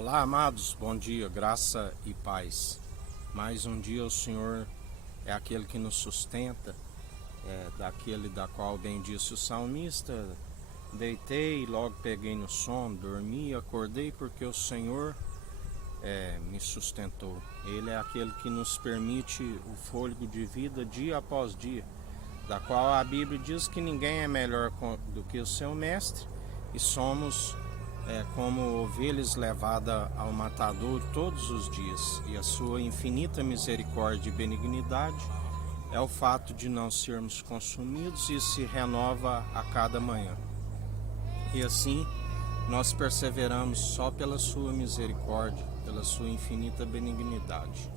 Olá, amados, bom dia, graça e paz. Mais um dia o Senhor é aquele que nos sustenta, daquele da qual bem disse o salmista: deitei, logo peguei no sono, dormi, acordei porque o Senhor me sustentou. Ele é aquele que nos permite o fôlego de vida dia após dia, da qual a Bíblia diz que ninguém é melhor do que o seu mestre, e somos como ovelhas levadas ao matadouro todos os dias, e a sua infinita misericórdia e benignidade é o fato de não sermos consumidos e se renova a cada manhã. E assim nós perseveramos só pela sua misericórdia, pela sua infinita benignidade.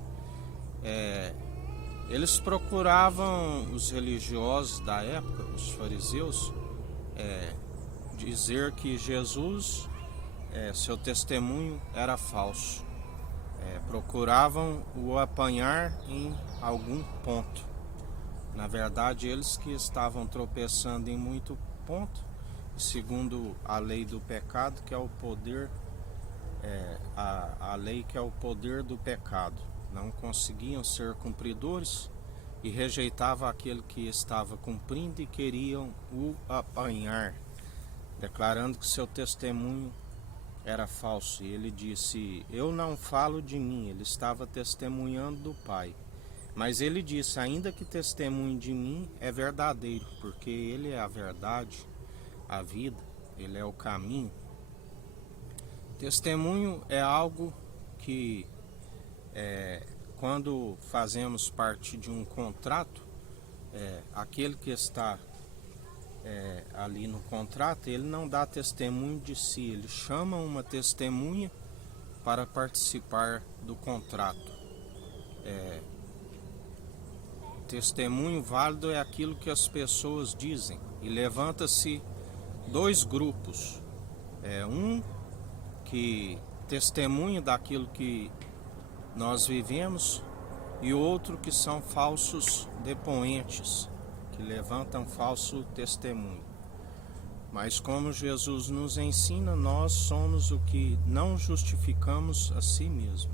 Eles procuravam, os religiosos da época, os fariseus, dizer que Jesus, seu testemunho era falso. Procuravam o apanhar em algum ponto. Na verdade, eles que estavam tropeçando em muito ponto, segundo a lei do pecado, que é o poder, a lei que é o poder do pecado. Não conseguiam ser cumpridores e rejeitavam aquele que estava cumprindo e queriam o apanhar, declarando que seu testemunho era falso. E ele disse: eu não falo de mim. Ele estava testemunhando do Pai. Mas ele disse: ainda que testemunhe de mim, é verdadeiro, porque ele é a verdade, a vida, ele é o caminho. Testemunho é algo que, quando fazemos parte de um contrato, aquele que está ali no contrato, ele não dá testemunho de si, ele chama uma testemunha para participar do contrato. Testemunho válido é aquilo que as pessoas dizem, e levanta-se dois grupos, um que testemunha daquilo que nós vivemos e outro que são falsos depoentes, que levantam falso testemunho. Mas como Jesus nos ensina, nós somos o que não justificamos a si mesmo.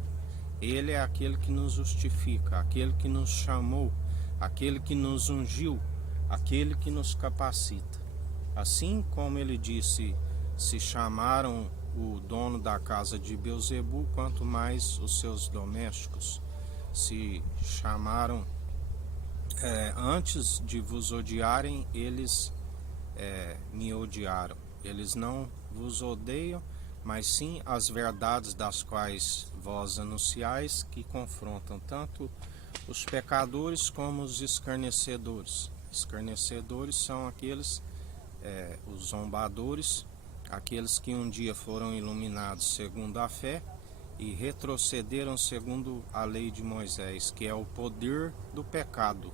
Ele é aquele que nos justifica, aquele que nos chamou, aquele que nos ungiu, aquele que nos capacita. Assim como ele disse: se chamaram o dono da casa de Beelzebu, quanto mais os seus domésticos. Se chamaram antes de vos odiarem, eles me odiaram. Eles não vos odeiam, mas sim as verdades das quais vós anunciais, que confrontam tanto os pecadores como os escarnecedores. Escarnecedores são aqueles, os zombadores, aqueles que um dia foram iluminados segundo a fé e retrocederam segundo a lei de Moisés, que é o poder do pecado,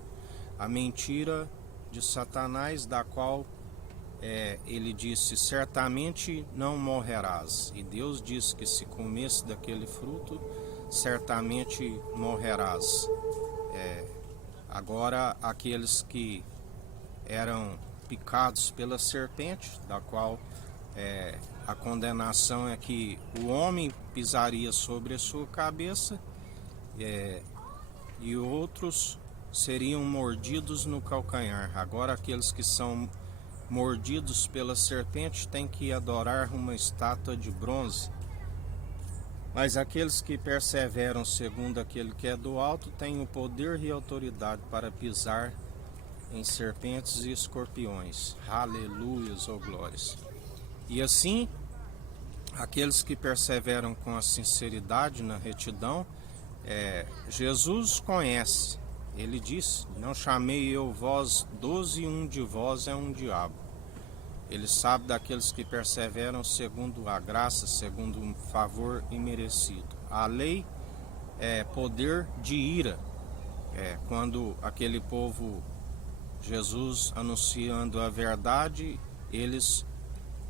a mentira de Satanás, da qual ele disse: certamente não morrerás. E Deus disse que se comesse daquele fruto, certamente morrerás. Agora, aqueles que eram picados pela serpente, da qual a condenação é que o homem pisaria sobre a sua cabeça, e outros seriam mordidos no calcanhar. Agora, aqueles que são mordidos pela serpente têm que adorar uma estátua de bronze. Mas aqueles que perseveram segundo aquele que é do alto têm o poder e autoridade para pisar em serpentes e escorpiões. Aleluias ou glórias. E assim, aqueles que perseveram com a sinceridade na retidão, Jesus conhece. Ele disse: não chamei eu vós 12 e um de vós é um diabo. Ele sabe daqueles que perseveram segundo a graça, segundo um favor imerecido. A lei é poder de ira. Quando aquele povo, Jesus anunciando a verdade, eles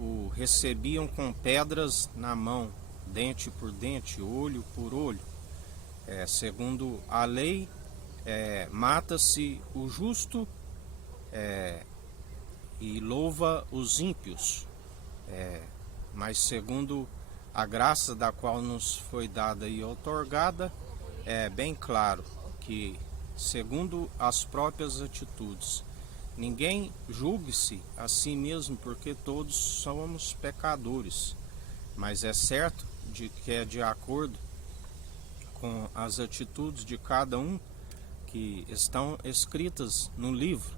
o recebiam com pedras na mão, dente por dente, olho por olho. Segundo a lei, mata-se o justo e louva os ímpios. Mas segundo a graça da qual nos foi dada e outorgada, é bem claro que, segundo as próprias atitudes, ninguém julgue-se a si mesmo, porque todos somos pecadores, mas é certo de que é de acordo com as atitudes de cada um que estão escritas no livro,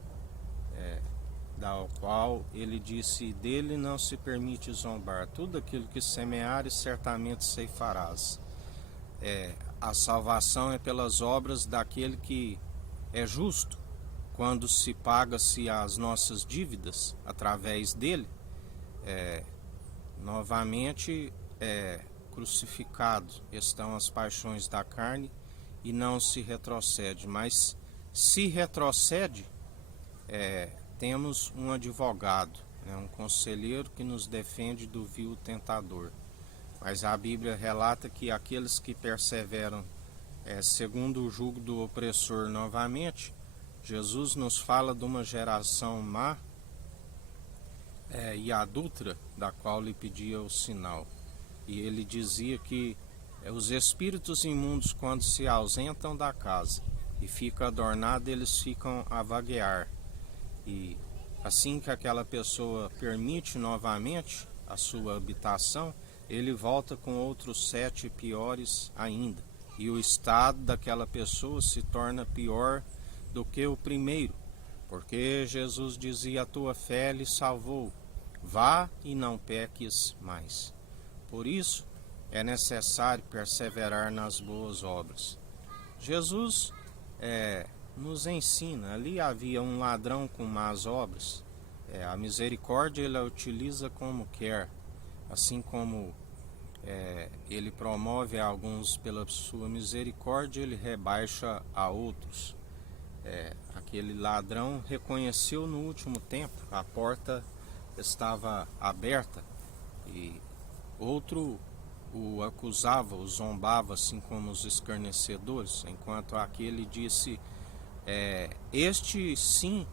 da qual ele disse: dele não se permite zombar, tudo aquilo que semeares certamente ceifarás. A salvação é pelas obras daquele que é justo, quando se paga-se as nossas dívidas através dele, novamente crucificado estão as paixões da carne e não se retrocede, mas se retrocede, temos um advogado, um conselheiro que nos defende do vil tentador. Mas a Bíblia relata que aqueles que perseveram segundo o jugo do opressor, novamente, Jesus nos fala de uma geração má e adúltera, da qual lhe pedia o sinal. E ele dizia que os espíritos imundos, quando se ausentam da casa e fica adornado, eles ficam a vaguear. E assim que aquela pessoa permite novamente a sua habitação, ele volta com outros 7 piores ainda. E o estado daquela pessoa se torna pior do que o primeiro, porque Jesus dizia: a tua fé lhe salvou, vá e não peques mais. Por isso é necessário perseverar nas boas obras. Jesus nos ensina. Ali havia um ladrão com más obras. A misericórdia ele a utiliza como quer, assim como ele promove a alguns pela sua misericórdia, ele rebaixa a outros. Aquele ladrão reconheceu no último tempo, a porta estava aberta e outro o acusava, o zombava, assim como os escarnecedores, enquanto aquele disse: este sim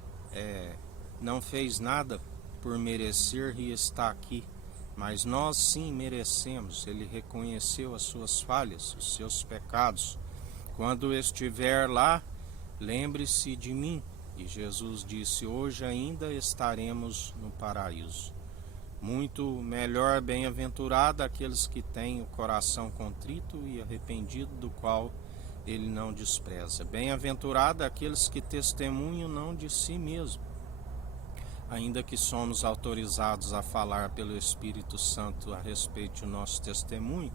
não fez nada por merecer e está aqui, mas nós sim merecemos. Ele reconheceu as suas falhas, os seus pecados. Quando estiver lá, lembre-se de mim. E Jesus disse: hoje ainda estaremos no paraíso. Muito melhor, bem-aventurado aqueles que têm o coração contrito e arrependido, do qual ele não despreza. Bem-aventurado aqueles que testemunham não de si mesmo, ainda que somos autorizados a falar pelo Espírito Santo a respeito do nosso testemunho,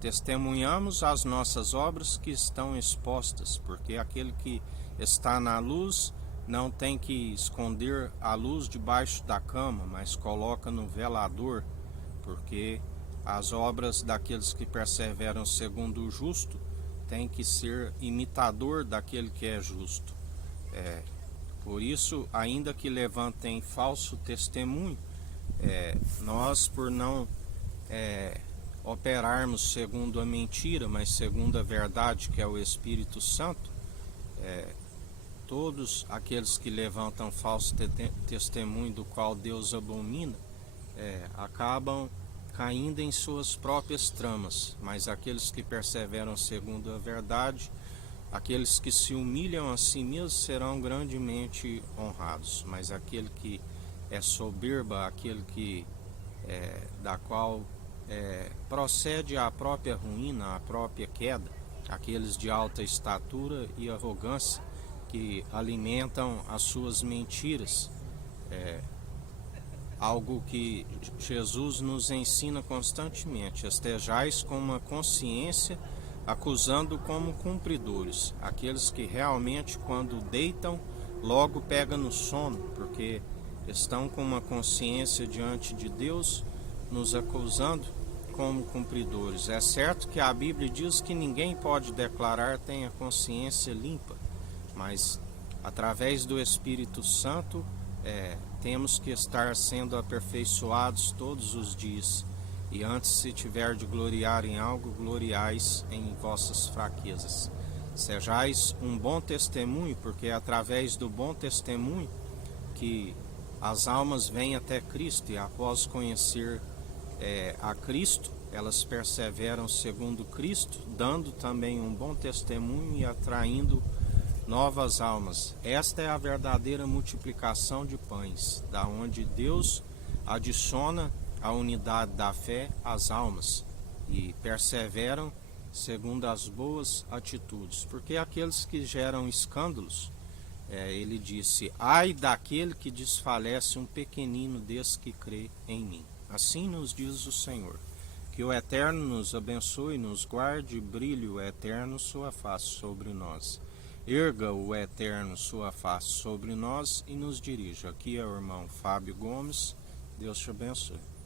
testemunhamos as nossas obras que estão expostas, porque aquele que está na luz não tem que esconder a luz debaixo da cama, mas coloca no velador, porque as obras daqueles que perseveram segundo o justo tem que ser imitador daquele que é justo. Por isso, ainda que levantem falso testemunho, nós, por não operarmos segundo a mentira, mas segundo a verdade, que é o Espírito Santo, todos aqueles que levantam falso testemunho, do qual Deus abomina, acabam caindo em suas próprias tramas. Mas aqueles que perseveram segundo a verdade, aqueles que se humilham a si mesmos, serão grandemente honrados. Mas aquele que é soberba, aquele que da qual procede a própria ruína, a própria queda, aqueles de alta estatura e arrogância, que alimentam as suas mentiras, algo que Jesus nos ensina constantemente: estejais com uma consciência, acusando como cumpridores aqueles que realmente, quando deitam, logo pegam no sono, porque estão com uma consciência diante de Deus, nos acusando como cumpridores. É certo que a Bíblia diz que ninguém pode declarar tem a consciência limpa, mas através do Espírito Santo temos que estar sendo aperfeiçoados todos os dias. E antes, se tiver de gloriar em algo, gloriais em vossas fraquezas. Sejais um bom testemunho, porque é através do bom testemunho que as almas vêm até Cristo, e após conhecer a Cristo, elas perseveram segundo Cristo, dando também um bom testemunho e atraindo novas almas. Esta é a verdadeira multiplicação de pães, da onde Deus adiciona a unidade da fé às almas e perseveram segundo as boas atitudes. Porque aqueles que geram escândalos, ele disse: ai daquele que desfalece um pequenino desse que crê em mim. Assim nos diz o Senhor. Que o Eterno nos abençoe, nos guarde, brilhe o Eterno sua face sobre nós. Erga o Eterno sua face sobre nós e nos dirija. Aqui é o irmão Fábio Gomes. Deus te abençoe.